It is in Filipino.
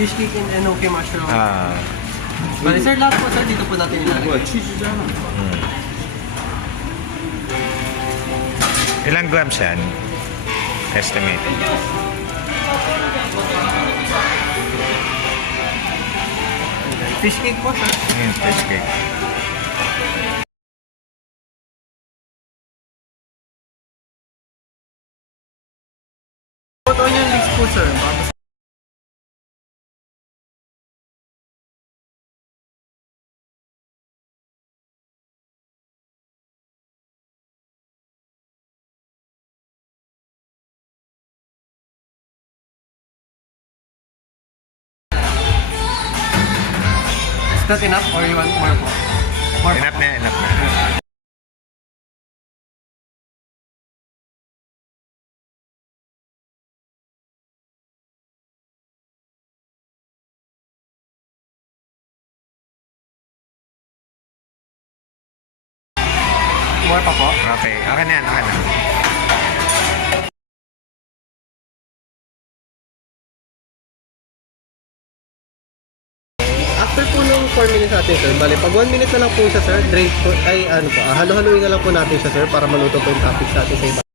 fish cake and enoki mushroom. Bali, Sir, lahat po, sir, dito po natin ilalagay. Ilang grams yan? Estimate. Fish cake po, sir. Fish cake. Photo niyo yung leeks po, sir. Is that enough or you want more po? More Enough na, enough na. More pa po? Okay, okay na yan, okay na. After po nung 4 minutes natin, sir, bali, pag 1 minute na lang po siya, sir, drain po, ay ano po, halo-haluin na lang po natin siya, sir, para maluto po yung toppings natin sa iba.